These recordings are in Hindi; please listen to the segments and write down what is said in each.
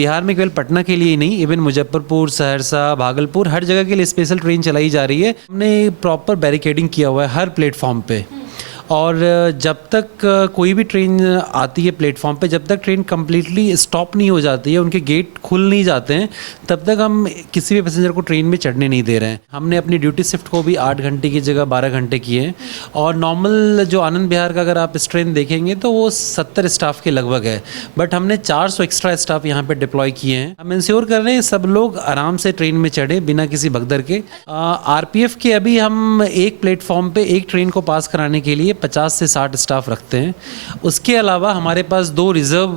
बिहार में केवल पटना के लिए ही नहीं, इवन मुजफ्फरपुर, सहरसा, भागलपुर, हर जगह के लिए स्पेशल ट्रेन चलाई जा रही है। हमने प्रॉपर बैरिकेडिंग किया हुआ है हर प्लेटफॉर्म पे, और जब तक कोई भी ट्रेन आती है प्लेटफॉर्म पे, जब तक ट्रेन कम्प्लीटली स्टॉप नहीं हो जाती है, उनके गेट खुल नहीं जाते हैं, तब तक हम किसी भी पैसेंजर को ट्रेन में चढ़ने नहीं दे रहे हैं। हमने अपनी ड्यूटी शिफ्ट को भी 8 घंटे की जगह 12 घंटे किए हैं। और नॉर्मल जो आनंद विहार का अगर आप इस ट्रेन देखेंगे तो वो 70 स्टाफ के लगभग है, बट हमने 400 एक्स्ट्रा स्टाफ यहाँ पे डिप्लॉय किए हैं। हम इंश्योर कर रहे हैं सब लोग आराम से ट्रेन में चढ़े बिना किसी भगदड़ के। RPF के अभी हम एक प्लेटफॉर्म पे एक ट्रेन को पास कराने के लिए 50 से 60 स्टाफ रखते हैं। उसके अलावा हमारे पास 2 रिजर्व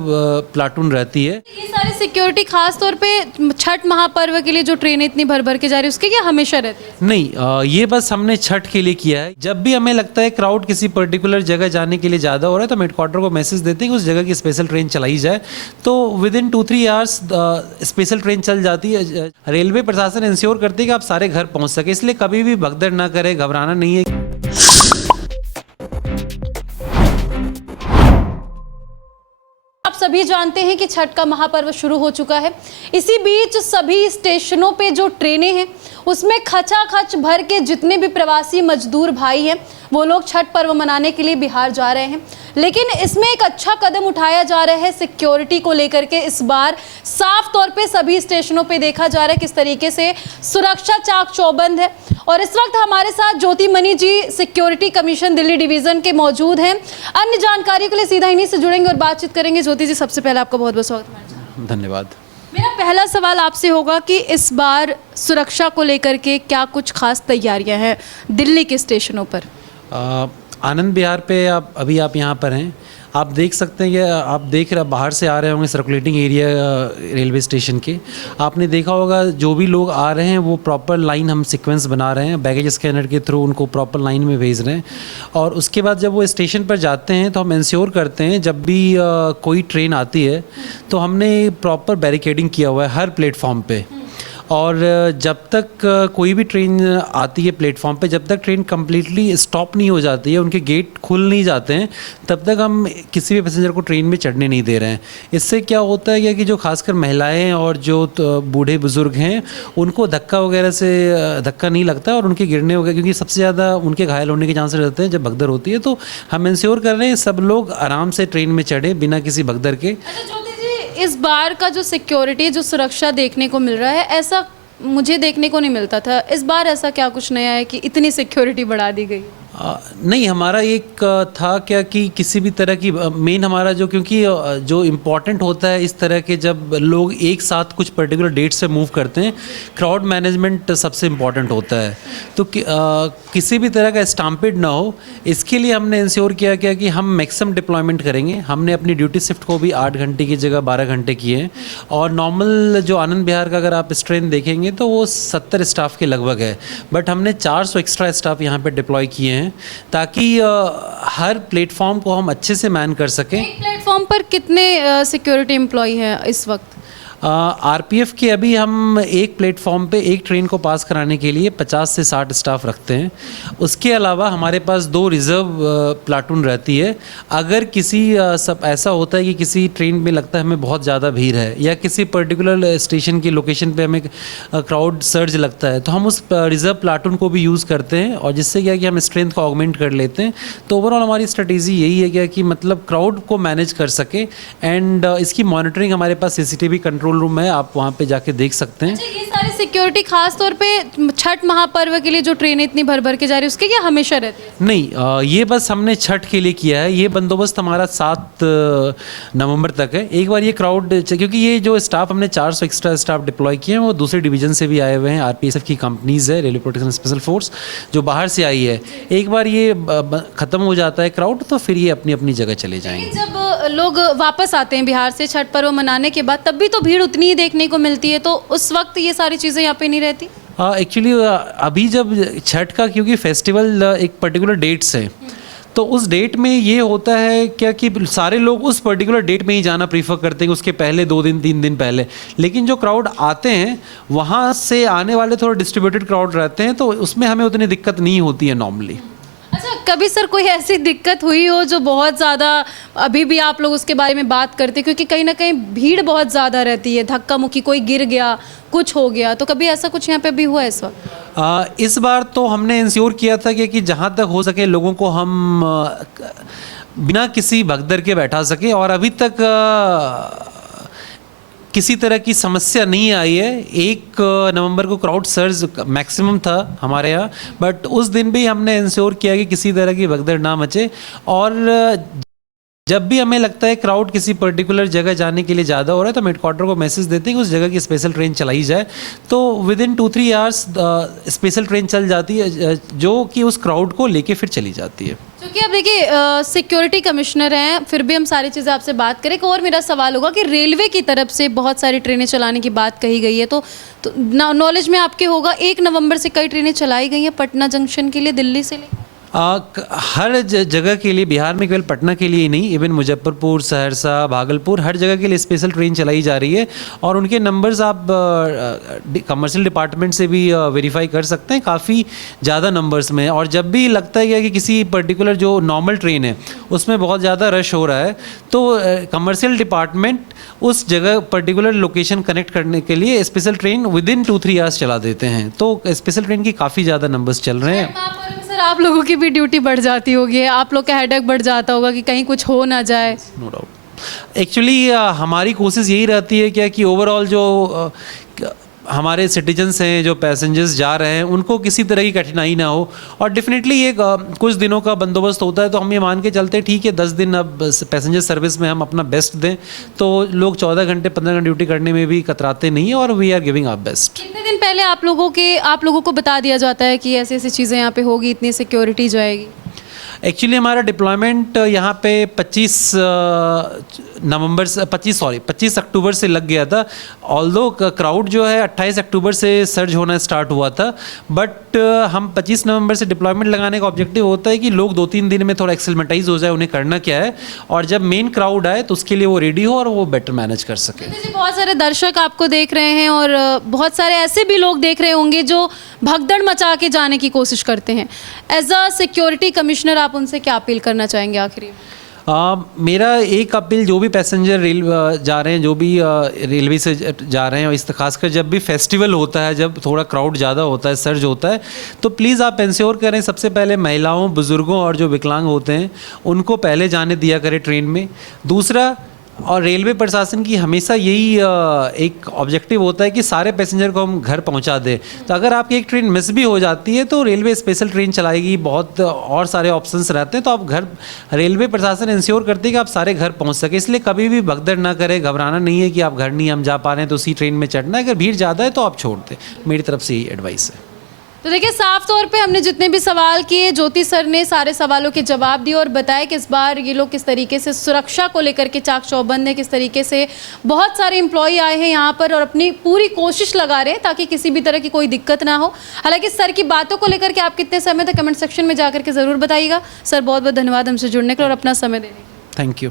प्लाटून रहती है। ये सारी सिक्योरिटी खास तौर पे छठ महापर्व के लिए जो ट्रेनें इतनी भर भर के जा रही है उसके क्या हमेशा रहती है? नहीं, ये बस हमने छठ के लिए किया है। जब भी हमें लगता है क्राउड किसी पर्टिकुलर जगह जाने के लिए ज़्यादा हो रहा है तो हेडक्वार्टर को मैसेज देते हैं कि उस जगह की स्पेशल ट्रेन चलाई जाए, तो with in 2-3 hours special train चल जाती है। रेलवे प्रशासन इंश्योर करती है कि आप सारे घर पहुँच सके, इसलिए कभी भी भगदड़ ना करें, घबराना नहीं है। सभी जानते हैं कि छठ का महापर्व शुरू हो चुका है। इसी बीच सभी स्टेशनों पे जो ट्रेनें हैं उसमें खचाखच भर के जितने भी प्रवासी मजदूर भाई हैं वो लोग छठ पर्व मनाने के लिए बिहार जा रहे हैं। लेकिन इसमें एक अच्छा कदम उठाया जा रहा है सिक्योरिटी को लेकर के। इस बार साफ तौर पे सभी स्टेशनों पे देखा जा रहा है किस तरीके से सुरक्षा चाक चौबंद है। और इस वक्त हमारे साथ ज्योति मनी जी सिक्योरिटी कमीशन दिल्ली डिवीजन के मौजूद हैं। अन्य जानकारी के लिए सीधा इन्हीं से जुड़ेंगे और बातचीत करेंगे। ज्योति जी, सबसे पहले आपका बहुत बहुत स्वागत। धन्यवाद। मेरा पहला सवाल आपसे होगा कि इस बार सुरक्षा को लेकर के क्या कुछ खास तैयारियां हैं दिल्ली के स्टेशनों पर? आनंद विहार पे आप यहाँ पर हैं, आप देख सकते हैं कि आप देख रहे बाहर से आ रहे होंगे सर्कुलेटिंग एरिया रेलवे स्टेशन के। आपने देखा होगा जो भी लोग आ रहे हैं वो प्रॉपर लाइन हम सीक्वेंस बना रहे हैं, बैगेज स्कैनर के थ्रू उनको प्रॉपर लाइन में भेज रहे हैं। और उसके बाद जब वो स्टेशन पर जाते हैं तो हम इंश्योर करते हैं जब भी कोई ट्रेन आती है तो हमने प्रॉपर बैरिकेडिंग किया हुआ है हर प्लेटफॉर्म पे। और जब तक कोई भी ट्रेन आती है प्लेटफॉर्म पे, जब तक ट्रेन कम्प्लीटली स्टॉप नहीं हो जाती है, उनके गेट खुल नहीं जाते हैं, तब तक हम किसी भी पैसेंजर को ट्रेन में चढ़ने नहीं दे रहे हैं। इससे क्या होता है कि जो खासकर महिलाएं और जो बूढ़े बुजुर्ग हैं उनको धक्का वगैरह से धक्का नहीं लगता और उनके गिरने वगैरह, क्योंकि सबसे ज़्यादा उनके घायल होने के चांसेस रहते हैं जब भगदड़ होती है। तो हम इंश्योर कर रहे हैं सब लोग आराम से ट्रेन में चढ़े बिना किसी भगदड़ के। इस बार का जो सिक्योरिटी, जो सुरक्षा देखने को मिल रहा है, ऐसा मुझे देखने को नहीं मिलता था। इस बार ऐसा क्या कुछ नया है कि इतनी सिक्योरिटी बढ़ा दी गई? नहीं, हमारा एक था क्या कि किसी भी तरह की मेन हमारा जो, क्योंकि जो इम्पोर्टेंट होता है इस तरह के जब लोग एक साथ कुछ पर्टिकुलर डेट से मूव करते हैं, क्राउड मैनेजमेंट सबसे इम्पोर्टेंट होता है। तो किसी भी तरह का स्टैम्पेड ना हो, इसके लिए हमने इंश्योर किया कि हम मैक्सिमम डिप्लॉयमेंट करेंगे। हमने अपनी ड्यूटी शिफ्ट को भी 8 घंटे की जगह 12 घंटे किए हैं। और नॉर्मल जो आनंद विहार का अगर आप इस ट्रेन देखेंगे तो वो 70 स्टाफ के लगभग है, बट हमने 400 एक्स्ट्रा स्टाफ यहाँ पर डिप्लॉय किए हैं ताकि हर प्लेटफॉर्म को हम अच्छे से मैन कर सकें। एक प्लेटफॉर्म पर कितने सिक्योरिटी एम्प्लॉय हैं इस वक्त? RPF के अभी हम एक प्लेटफॉर्म पे एक ट्रेन को पास कराने के लिए 50 से 60 स्टाफ रखते हैं। उसके अलावा हमारे पास 2 रिजर्व प्लाटून रहती है। अगर किसी सब ऐसा होता है कि किसी ट्रेन में लगता है हमें बहुत ज़्यादा भीड़ है या किसी पर्टिकुलर स्टेशन की लोकेशन पे हमें क्राउड सर्ज लगता है तो हम उस रिजर्व प्लाटून को भी यूज़ करते हैं, और जिससे क्या कि हम स्ट्रेंथ को ऑगमेंट कर लेते हैं। तो ओवरऑल हमारी स्ट्रेटेजी यही है क्या कि मतलब क्राउड को मैनेज कर सके। एंड इसकी मॉनिटरिंग हमारे पास CCTV कंट्रोल रूम है, आप वहाँ पे जाके देख सकते हैं। अच्छा, ये सारी सिक्योरिटी खास तौर पे छठ महापर्व के लिए जो ट्रेनें इतनी भर भर के जा रही है उसके क्या हमेशा रहती है? नहीं, ये बस हमने छठ के लिए किया है। ये बंदोबस्त हमारा 7 नवंबर तक है। एक बार ये क्राउड, क्योंकि ये जो स्टाफ हमने 400 एक्स्ट्रा स्टाफ डिप्लॉय किए हैं वो दूसरे डिवीजन से भी आए हुए हैं। RPSF की कंपनीज है, रेलवे प्रोटेक्शन स्पेशल फोर्स, जो बाहर से आई है। एक बार ये ख़त्म हो जाता है क्राउड तो फिर ये अपनी अपनी जगह चले जाएंगे। जब लोग वापस आते हैं बिहार से छठ पर्व मनाने के बाद, तब भी तो भीड़ उतनी ही देखने को मिलती है, तो उस वक्त ये सारी चीज़ें यहाँ पे नहीं रहती? एक्चुअली अभी जब छठ का, क्योंकि फेस्टिवल एक पर्टिकुलर डेट्स है, तो उस डेट में ये होता है क्या कि सारे लोग उस पर्टिकुलर डेट में ही जाना प्रीफर करते हैं, उसके पहले 2 दिन 3 दिन पहले। लेकिन जो क्राउड आते हैं वहाँ से आने वाले थोड़े डिस्ट्रीब्यूटेड क्राउड रहते हैं, तो उसमें हमें उतनी दिक्कत नहीं होती है नॉर्मली। अच्छा, कभी सर कोई ऐसी दिक्कत हुई हो जो बहुत ज़्यादा अभी भी आप लोग उसके बारे में बात करते हैं, क्योंकि कहीं ना कहीं भीड़ बहुत ज़्यादा रहती है, धक्का मुक्की, कोई गिर गया, कुछ हो गया, तो कभी ऐसा कुछ यहाँ पे भी हुआ है इस वक्त? इस बार तो हमने इंश्योर किया था कि जहाँ तक हो सके लोगों को हम बिना किसी भगदड़ के बैठा सके, और अभी तक किसी तरह की समस्या नहीं आई है। 1 नवंबर को क्राउड सर्ज मैक्सिमम था हमारे यहाँ, बट उस दिन भी हमने इंश्योर किया कि किसी तरह की भगदड़ ना मचे। और जब भी हमें लगता है क्राउड किसी पर्टिकुलर जगह जाने के लिए ज़्यादा हो रहा है तो हम हेडक्वार्टर को मैसेज देते हैं कि उस जगह की स्पेशल ट्रेन चलाई जाए, तो with in 2-3 hours special train चल जाती है जो कि उस क्राउड को लेके फिर चली जाती है। क्योंकि अब देखिए सिक्योरिटी कमिश्नर हैं, फिर भी हम सारी चीज़ें आपसे बात करें। एक और मेरा सवाल होगा कि रेलवे की तरफ से बहुत सारी ट्रेनें चलाने की बात कही गई है, तो नॉलेज में आपके होगा 1 नवंबर से कई ट्रेनें चलाई गई हैं पटना जंक्शन के लिए, दिल्ली से लेकर हर जगह के लिए, बिहार में केवल पटना के लिए ही नहीं, इवन मुजफ्फरपुर, सहरसा, भागलपुर, हर जगह के लिए स्पेशल ट्रेन चलाई जा रही है। और उनके नंबर्स आप कमर्शियल डिपार्टमेंट से भी वेरीफाई कर सकते हैं, काफ़ी ज़्यादा नंबर्स में। और जब भी लगता है कि किसी पर्टिकुलर जो नॉर्मल ट्रेन है उसमें बहुत ज़्यादा रश हो रहा है, तो कमर्शियल डिपार्टमेंट उस जगह पर्टिकुलर लोकेशन कनेक्ट करने के लिए special train with in 2-3 hours चला देते हैं। तो स्पेशल ट्रेन की काफ़ी ज़्यादा नंबर्स चल रहे हैं। सर आप लोगों की भी ड्यूटी बढ़ जाती होगी, आप लोग का हेडेक बढ़ जाता होगा कि कहीं कुछ हो ना जाए। No doubt. एक्चुअली हमारी कोशिश यही रहती है क्या कि ओवरऑल जो हमारे सिटीजन्स हैं, जो पैसेंजर्स जा रहे हैं, उनको किसी तरह की कठिनाई ना हो। और डेफिनेटली ये कुछ दिनों का बंदोबस्त होता है, तो हम ये मान के चलते हैं ठीक है 10 दिन अब पैसेंजर सर्विस में हम अपना बेस्ट दें, तो लोग 14 घंटे 15 घंटे ड्यूटी करने में भी कतराते नहीं हैं, और we are giving our best. कितने दिन पहले आप लोगों को बता दिया जाता है कि ऐसी ऐसी चीज़ें यहाँ पे होगी, इतनी सिक्योरिटी जाएगी? एक्चुअली हमारा डिप्लॉयमेंट यहाँ पे 25 अक्टूबर से लग गया था। ऑल्दो क्राउड जो है 28 अक्टूबर से सर्ज होना स्टार्ट हुआ था, बट हम 25 नवंबर से डिप्लॉयमेंट लगाने का ऑब्जेक्टिव होता है कि लोग 2-3 दिन में थोड़ा एक्सलेमेटाइज हो जाए, उन्हें करना क्या है, और जब मेन क्राउड आए तो उसके लिए वो रेडी हो और वो बेटर मैनेज कर सके। जी, बहुत सारे दर्शक आपको देख रहे हैं और बहुत सारे ऐसे भी लोग देख रहे होंगे जो भगदड़ मचा के जाने की कोशिश करते हैं। एज अ सिक्योरिटी कमिश्नर आप उनसे क्या अपील करना चाहेंगे आखिरी में? मेरा एक अपील, जो भी पैसेंजर जा रहे हैं, जो भी रेलवे से जा रहे हैं, और इस खासकर जब भी फेस्टिवल होता है, जब थोड़ा क्राउड ज़्यादा होता है, सर्ज होता है, तो प्लीज़ आप इंश्योर करें सबसे पहले महिलाओं, बुज़ुर्गों और जो विकलांग होते हैं उनको पहले जाने दिया करें ट्रेन में। दूसरा, और रेलवे प्रशासन की हमेशा यही एक ऑब्जेक्टिव होता है कि सारे पैसेंजर को हम घर पहुंचा दें। तो अगर आपकी एक ट्रेन मिस भी हो जाती है तो रेलवे स्पेशल ट्रेन चलाएगी, बहुत और सारे ऑप्शंस रहते हैं, तो आप रेलवे प्रशासन इंश्योर करती है कि आप सारे घर पहुंच सके। इसलिए कभी भी भगदड़ ना करें, घबराना नहीं है कि आप घर नहीं हम जा पा रहे हैं तो उसी ट्रेन में चढ़ना है। अगर भीड़ ज़्यादा है तो आप छोड़ दें, मेरी तरफ से यही एडवाइस है। तो देखिए, साफ तौर पे हमने जितने भी सवाल किए, ज्योति सर ने सारे सवालों के जवाब दिए और बताया कि इस बार ये लोग किस तरीके से सुरक्षा को लेकर के चाक चौबंद है, किस तरीके से बहुत सारे एम्प्लॉय आए हैं यहाँ पर और अपनी पूरी कोशिश लगा रहे हैं ताकि किसी भी तरह की कोई दिक्कत ना हो। हालांकि सर की बातों को लेकर के आप कितने समय तक कमेंट सेक्शन में जाकर के ज़रूर बताइएगा। सर बहुत बहुत धन्यवाद हमसे जुड़ने के लिए और अपना समय देने के लिए। Thank you.